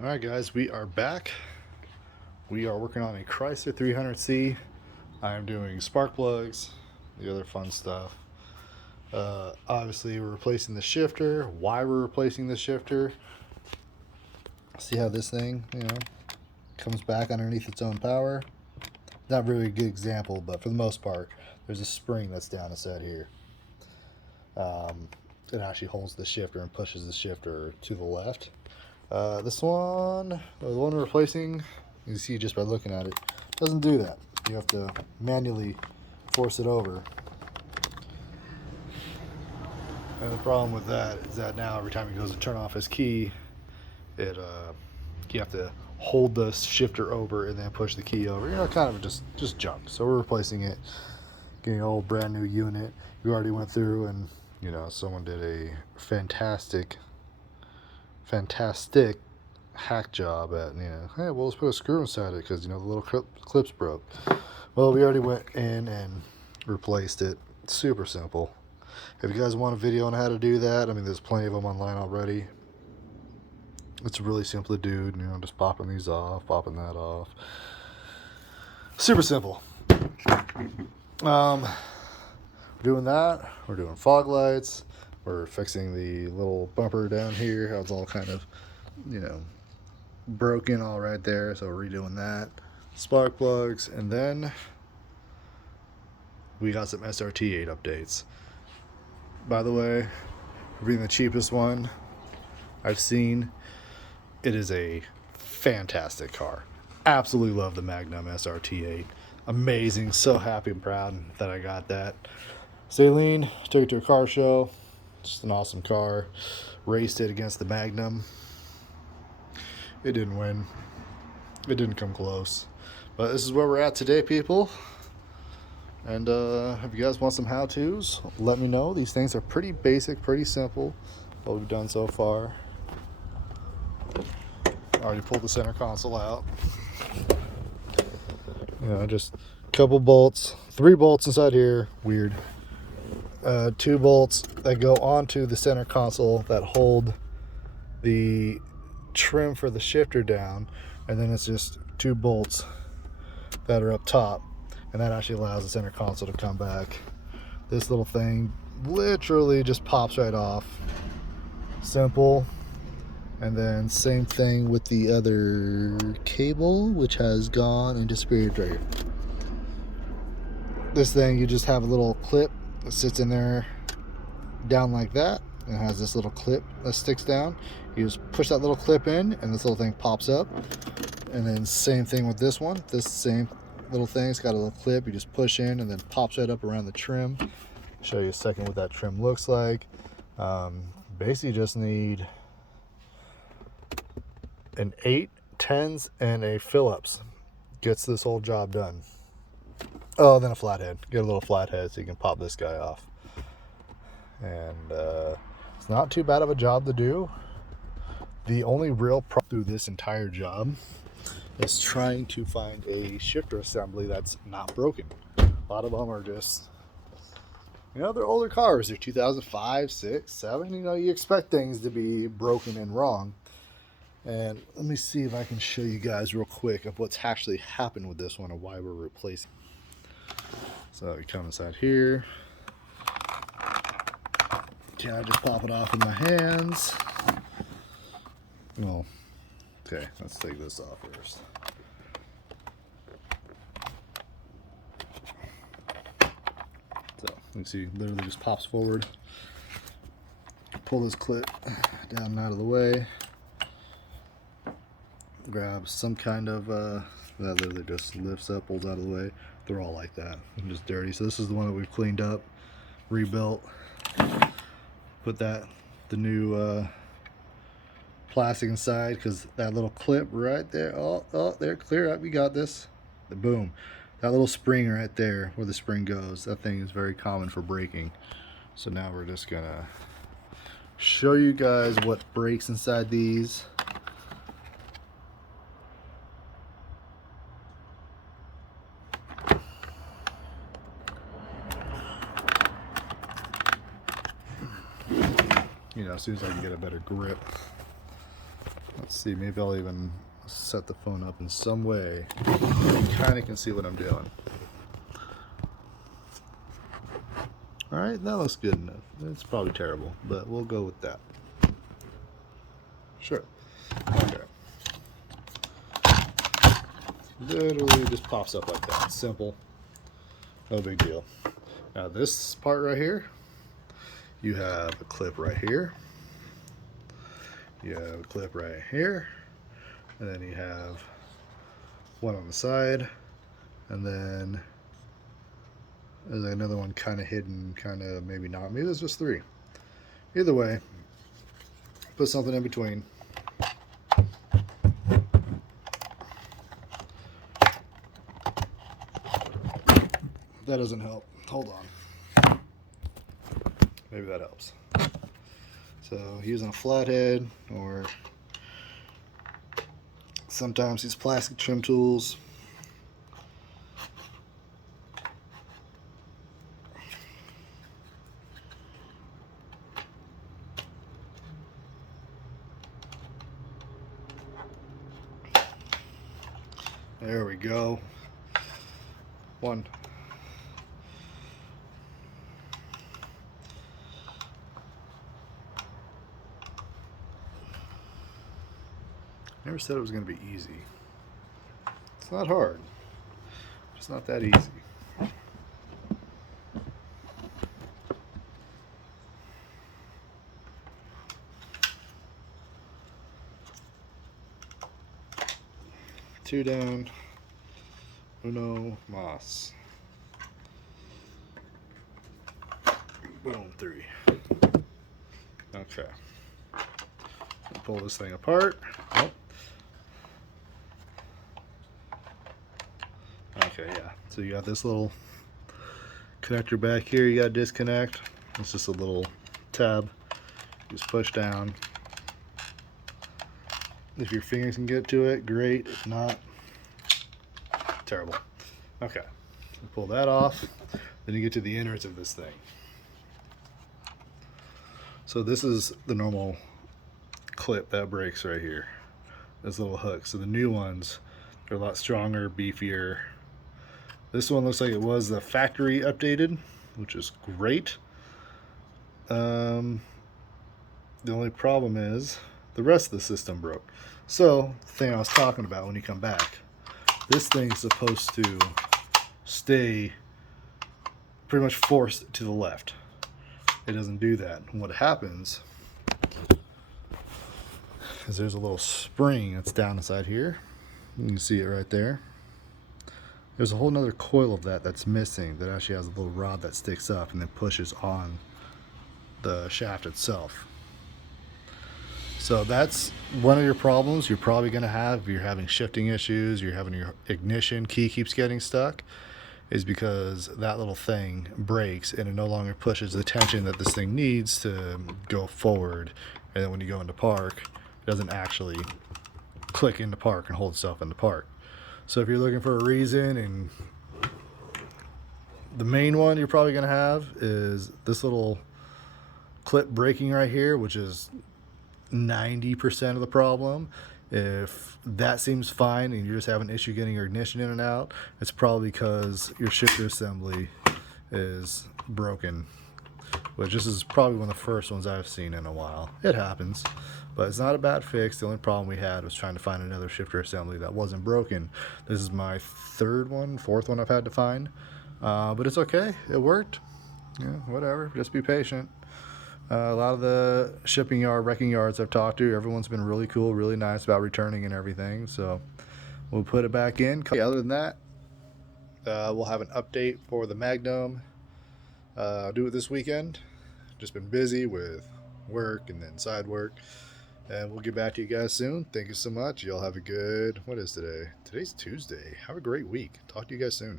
Alright guys, we are back. We are working on a Chrysler 300C. I am doing spark plugs, the other fun stuff. Obviously we're replacing the shifter. Why we're replacing the shifter. See how this thing, comes back underneath its own power. Not really a good example, but for the most part, there's a spring that's down the set here. It actually holds the shifter and pushes the shifter to the left. This one, the one we're replacing, you can see just by looking at it, doesn't do that. You have to manually force it over. And the problem with that is that now every time he goes to turn off his key, you have to hold the shifter over and then push the key over. Kind of just junk. So we're replacing it, getting an old brand new unit. We already went through and someone did a fantastic hack job at hey, well, let's put a screw inside it because the little clips broke. Well, we already went in and replaced it. Super simple. If you guys want a video on how to do that, I mean, there's plenty of them online already. It's really simple to do, just popping these off, popping that off. Super simple. We're doing that. We're doing fog lights. We're fixing the little bumper down here. How it's all kind of, broken all right there. So we're redoing that. Spark plugs, and then we got some SRT8 updates. By the way, for being the cheapest one I've seen, it is a fantastic car. Absolutely love the Magnum SRT8. Amazing. So happy and proud that I got that. Saline, took it to a car show. Just an awesome car. Raced it against the Magnum. It didn't win. It didn't come close. But this is where we're at today, people. And if you guys want some how-tos, let me know. These things are pretty basic, pretty simple, what we've done so far. Already pulled the center console out. Just a couple bolts, 3 bolts inside here. Weird. 2 bolts that go onto the center console that hold the trim for the shifter down, and then it's just 2 bolts that are up top, and that actually allows the center console to come back. This little thing literally just pops right off. Simple. And then same thing with the other cable, which has gone and disappeared right here. This thing, you just have a little clip that sits in there down like that. It has this little clip that sticks down. You just push that little clip in and this little thing pops up. And then same thing with this one. This same little thing, it's got a little clip. You just push in and then pops right up around the trim. I'll show you a second what that trim looks like. Basically just need an 8, 10s, and a Phillips. Gets this whole job done. Oh, then a flathead. Get a little flathead so you can pop this guy off. And it's not too bad of a job to do. The only real problem through this entire job is trying to find a shifter assembly that's not broken. A lot of them are just, they're older cars. They're 2005, 6, 7. You expect things to be broken and wrong. And let me see if I can show you guys real quick of what's actually happened with this one and why we're replacing. So you come inside here. Can I just pop it off with my hands? Well, okay, let's take this off first. So you can see, literally just pops forward. Pull this clip down and out of the way. Grab some kind of that literally just lifts up, pulls out of the way. They're all like that. I'm just dirty. So this is the one that we've cleaned up, rebuilt, put the new plastic inside, because that little clip right there, oh, there, clear up, we got this. Boom, that little spring right there where the spring goes, that thing is very common for braking. So now we're just gonna show you guys what breaks inside these. As soon as I can get a better grip. Let's see, maybe I'll even set the phone up in some way. You kind of can see what I'm doing. Alright, that looks good enough. It's probably terrible, but we'll go with that. Sure. Okay. Literally just pops up like that. Simple. No big deal. Now this part right here, you have a clip right here. You have a clip right here. And then you have one on the side. And then there's another one kind of hidden, kind of maybe not. Maybe there's just 3. Either way, put something in between. That doesn't help. Hold on. Maybe that helps. So using a flathead, or sometimes these plastic trim tools. There we go. One. Never said it was going to be easy. It's not hard. It's not that easy. Two down. Uno mas. Boom, 3. Okay. Pull this thing apart. Oh. Okay, yeah. So you got this little connector back here you got to disconnect. It's just a little tab. Just push down. If your fingers can get to it, great. If not, terrible. Okay. So pull that off. Then you get to the innards of this thing. So this is the normal clip that breaks right here. This little hook. So the new ones, they're a lot stronger, beefier. This one looks like it was the factory updated, which is great. The only problem is the rest of the system broke. So the thing I was talking about, when you come back, this thing is supposed to stay pretty much forced to the left. It doesn't do that. And what happens is there's a little spring that's down inside here. You can see it right there. There's a whole nother coil of that that's missing, that actually has a little rod that sticks up and then pushes on the shaft itself. So that's one of your problems you're probably going to have if you're having shifting issues, you're having your ignition key keeps getting stuck, is because that little thing breaks and it no longer pushes the tension that this thing needs to go forward. And then when you go into park, it doesn't actually click into park and hold itself into park. So if you're looking for a reason, and the main one you're probably going to have is this little clip breaking right here, which is 90% of the problem. If that seems fine and you're just having an issue getting your ignition in and out, it's probably because your shifter assembly is broken, which this is probably one of the first ones I've seen in a while. It happens, but it's not a bad fix. The only problem we had was trying to find another shifter assembly that wasn't broken. This is my fourth one I've had to find, but it's okay. It worked. Yeah, whatever. Just be patient. A lot of the wrecking yards I've talked to, everyone's been really cool, really nice about returning and everything. So we'll put it back in. Other than that, we'll have an update for the Magnum. I'll do it this weekend. Just been busy with work and then side work. And we'll get back to you guys soon. Thank you so much. Y'all have a good, what is today? Today's Tuesday. Have a great week. Talk to you guys soon.